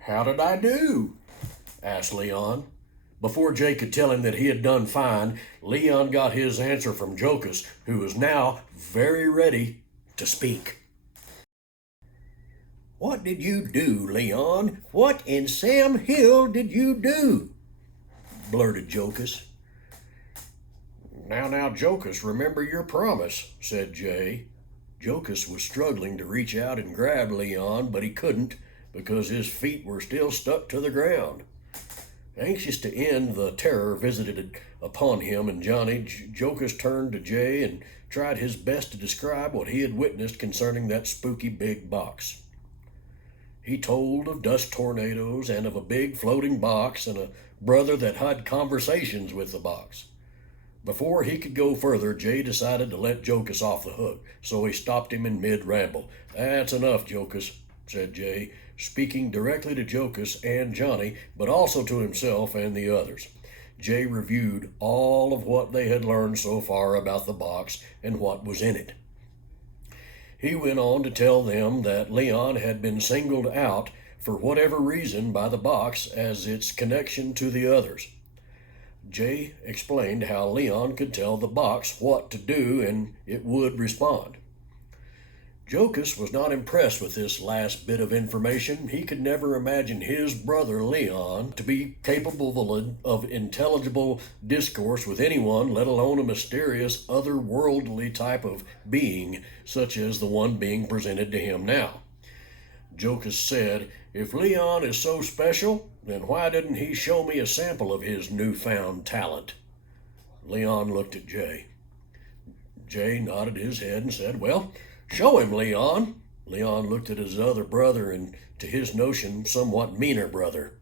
"How did I do?" asked Leon. Before Jay could tell him that he had done fine, Leon got his answer from Jokas, who was now very ready to speak. "What did you do, Leon? What in Sam Hill did you do?" blurted Jokas. Now, Jokas, remember your promise," said Jay. Jokas was struggling to reach out and grab Leon, but he couldn't because his feet were still stuck to the ground. Anxious to end the terror visited upon him and Johnny, Jokas turned to Jay and tried his best to describe what he had witnessed concerning that spooky big box. He told of dust tornadoes and of a big floating box and a brother that had conversations with the box. Before he could go further, Jay decided to let Jokas off the hook, so he stopped him in mid-ramble. "That's enough, Jokas," said Jay, speaking directly to Jokas and Johnny, but also to himself and the others. Jay reviewed all of what they had learned so far about the box and what was in it. He went on to tell them that Leon had been singled out for whatever reason by the box as its connection to the others. Jay explained how Leon could tell the box what to do and it would respond. Jokas was not impressed with this last bit of information. He could never imagine his brother Leon to be capable of intelligible discourse with anyone, let alone a mysterious, otherworldly type of being such as the one being presented to him now. Jokas said, "If Leon is so special, then why didn't he show me a sample of his newfound talent?" Leon looked at Jay. Jay nodded his head and said, "Well, show him, Leon." Leon looked at his other brother and, to his notion, somewhat meaner brother.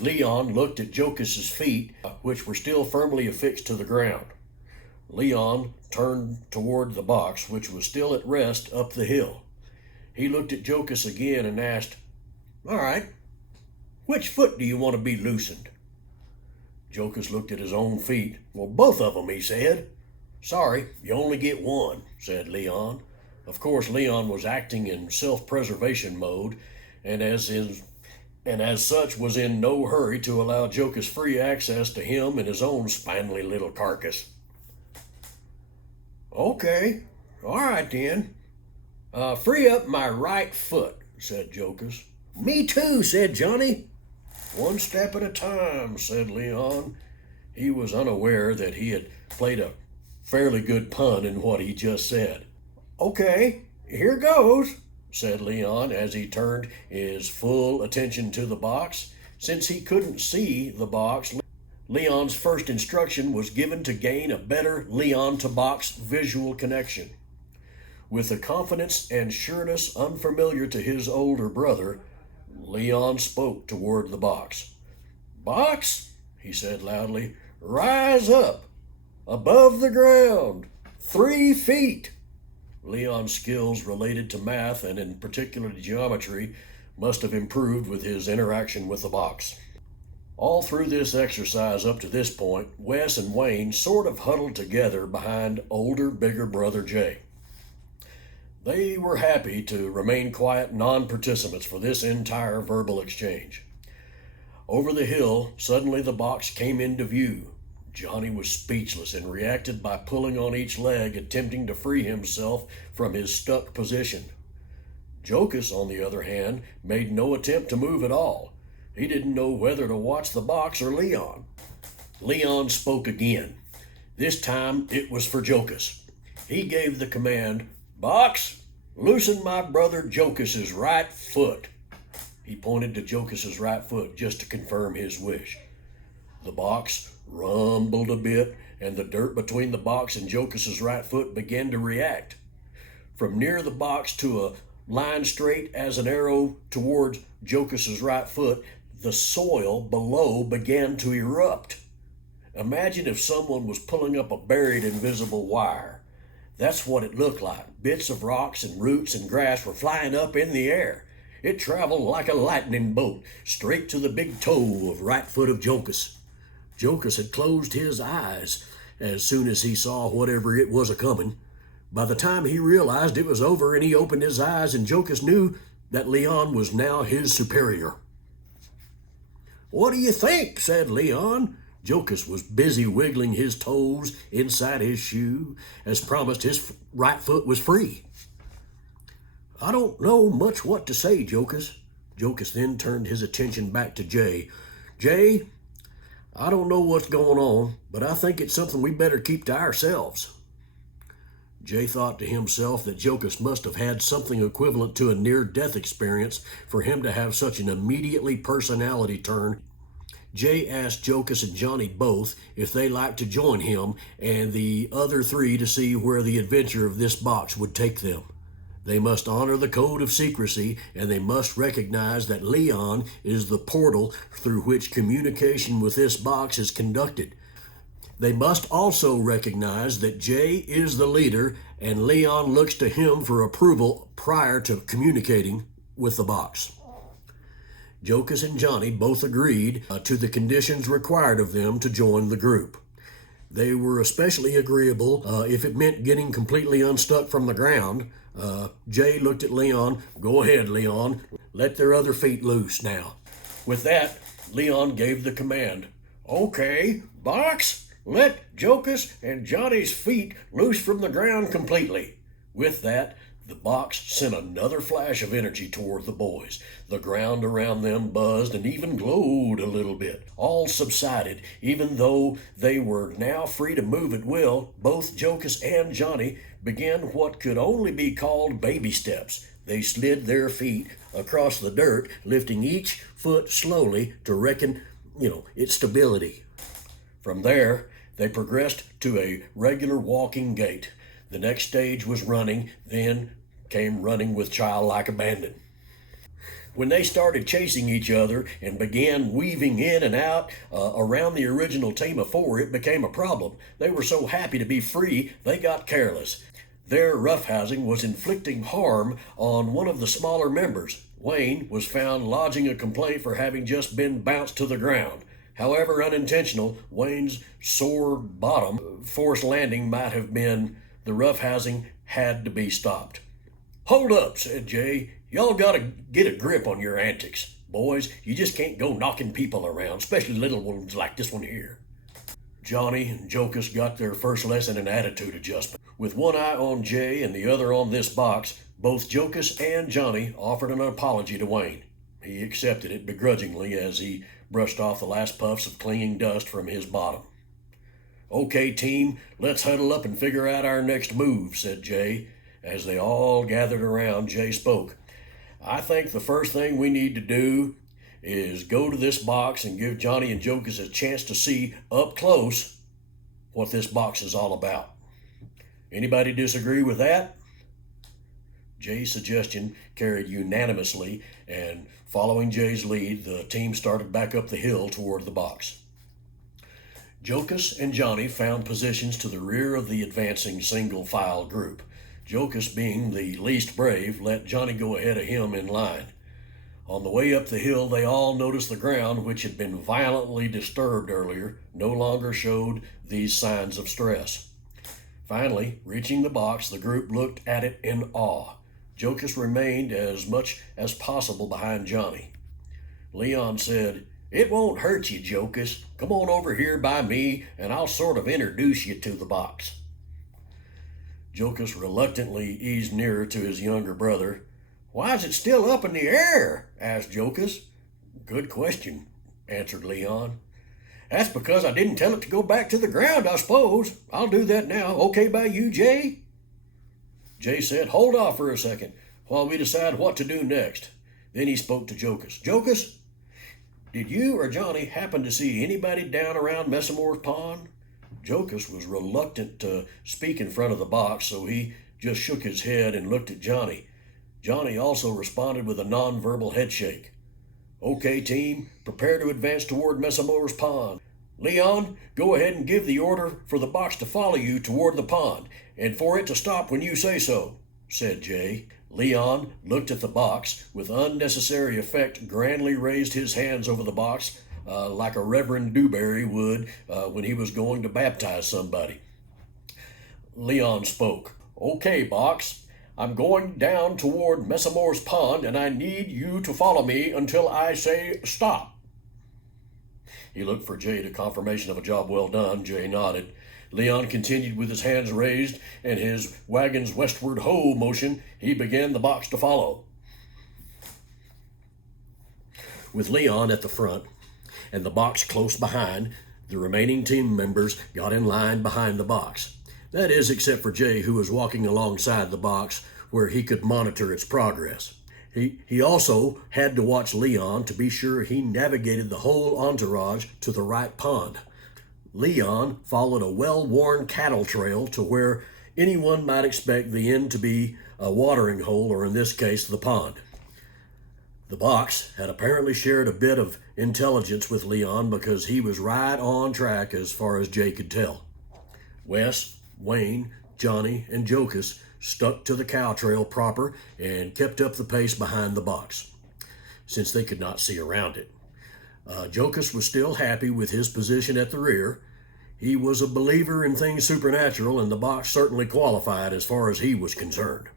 Leon looked at Jokas's feet, which were still firmly affixed to the ground. Leon turned toward the box, which was still at rest up the hill. He looked at Jokas again and asked, "All right, which foot do you want to be loosened?" Jokas looked at his own feet. "Well, both of them," he said. "Sorry, you only get one," said Leon. Of course, Leon was acting in self-preservation mode, and as such was in no hurry to allow Jokas free access to him and his own spindly little carcass. "Okay, all right then. Free up my right foot," said Jokas. "Me too," said Johnny. "One step at a time," said Leon. He was unaware that he had played a fairly good pun in what he just said. "Okay, here goes," said Leon as he turned his full attention to the box. Since he couldn't see the box, Leon's first instruction was given to gain a better Leon-to-box visual connection. With a confidence and sureness unfamiliar to his older brother, Leon spoke toward the box. "Box," he said loudly, "rise up, above the ground, 3 feet. Leon's skills related to math and in particular geometry must have improved with his interaction with the box. All through this exercise up to this point, Wes and Wayne sort of huddled together behind older, bigger brother Jay. They were happy to remain quiet non-participants for this entire verbal exchange. Over the hill, suddenly the box came into view. Johnny was speechless and reacted by pulling on each leg, attempting to free himself from his stuck position. Jokas, on the other hand, made no attempt to move at all. He didn't know whether to watch the box or Leon. Leon spoke again. This time it was for Jokas. He gave the command, "Box, loosen my brother Jokas's right foot." He pointed to Jokas's right foot just to confirm his wish. The box rumbled a bit, and the dirt between the box and Jokas's right foot began to react. From near the box to a line straight as an arrow towards Jokas's right foot, the soil below began to erupt. Imagine if someone was pulling up a buried invisible wire. That's what it looked like. Bits of rocks and roots and grass were flying up in the air. It traveled like a lightning bolt, straight to the big toe of right foot of Jokas. Jokas had closed his eyes as soon as he saw whatever it was a-coming. By the time he realized it was over and he opened his eyes, and Jokas knew that Leon was now his superior. "What do you think?" said Leon. Jokas was busy wiggling his toes inside his shoe. As promised, his right foot was free. "I don't know much what to say, Jokas." Jokas then turned his attention back to Jay. "Jay, I don't know what's going on, but I think it's something we better keep to ourselves." Jay thought to himself that Jokas must have had something equivalent to a near-death experience for him to have such an immediately personality turn. Jay asked Jokas and Johnny both if they liked to join him and the other three to see where the adventure of this box would take them. They must honor the code of secrecy, and they must recognize that Leon is the portal through which communication with this box is conducted. They must also recognize that Jay is the leader and Leon looks to him for approval prior to communicating with the box. Jokas and Johnny both agreed to the conditions required of them to join the group. They were especially agreeable if it meant getting completely unstuck from the ground. Jay looked at Leon. "Go ahead, Leon. Let their other feet loose now." With that, Leon gave the command. "Okay, box, let Jokas and Johnny's feet loose from the ground completely." With that, the box sent another flash of energy toward the boys. The ground around them buzzed and even glowed a little bit. All subsided. Even though they were now free to move at will, both Jokas and Johnny began what could only be called baby steps. They slid their feet across the dirt, lifting each foot slowly to reckon, its stability. From there, they progressed to a regular walking gait. The next stage was running, then came running with childlike abandon. When they started chasing each other and began weaving in and out around the original team of four, it became a problem. They were so happy to be free, they got careless. Their roughhousing was inflicting harm on one of the smaller members. Wayne was found lodging a complaint for having just been bounced to the ground. However unintentional, Wayne's sore bottom forced landing might have been, the roughhousing had to be stopped. "Hold up," said Jay. "Y'all gotta get a grip on your antics. Boys, you just can't go knocking people around, especially little ones like this one here." Johnny and Jokas got their first lesson in attitude adjustment. With one eye on Jay and the other on this box, both Jokas and Johnny offered an apology to Wayne. He accepted it begrudgingly as he brushed off the last puffs of clinging dust from his bottom. "Okay, team, let's huddle up and figure out our next move," said Jay. As they all gathered around, Jay spoke. "I think the first thing we need to do is go to this box and give Johnny and Jokas a chance to see up close what this box is all about. Anybody disagree with that?" Jay's suggestion carried unanimously, and following Jay's lead, the team started back up the hill toward the box. Jokas and Johnny found positions to the rear of the advancing single-file group. Jokas, being the least brave, let Johnny go ahead of him in line. On the way up the hill, they all noticed the ground, which had been violently disturbed earlier, no longer showed these signs of stress. Finally, reaching the box, the group looked at it in awe. Jokas remained as much as possible behind Johnny. Leon said, "It won't hurt you, Jokas. Come on over here by me, and I'll sort of introduce you to the box." Jokas reluctantly eased nearer to his younger brother. "Why is it still up in the air?" asked Jokas. "Good question," answered Leon. "That's because I didn't tell it to go back to the ground, I suppose. I'll do that now. Okay by you, Jay?" Jay said, "Hold off for a second while we decide what to do next." Then he spoke to Jokas. "Jokas, did you or Johnny happen to see anybody down around Messamore's pond?" Jokas was reluctant to speak in front of the box, so he just shook his head and looked at Johnny. Johnny also responded with a nonverbal headshake. "Okay, team, prepare to advance toward Messamore's pond. Leon, go ahead and give the order for the box to follow you toward the pond, and for it to stop when you say so," said Jay. Leon looked at the box, with unnecessary effect grandly raised his hands over the box, like a Reverend Dewberry would when he was going to baptize somebody. Leon spoke. Okay, Box. I'm going down toward Messamore's pond, and I need you to follow me until I say stop. He looked for Jay to confirmation of a job well done. Jay nodded. Leon continued with his hands raised and his wagon's westward hoe motion. He began the Box to follow. With Leon at the front and the Box close behind, the remaining team members got in line behind the Box. That is, except for Jay, who was walking alongside the Box where he could monitor its progress. He also had to watch Leon to be sure he navigated the whole entourage to the right pond. Leon followed a well-worn cattle trail to where anyone might expect the end to be a watering hole, or in this case, the pond. The Box had apparently shared a bit of intelligence with Leon because he was right on track as far as Jay could tell. Wes, Wayne, Johnny, and Jokas stuck to the cow trail proper and kept up the pace behind the Box, since they could not see around it. Jokas was still happy with his position at the rear. He was a believer in things supernatural, and the Box certainly qualified as far as he was concerned.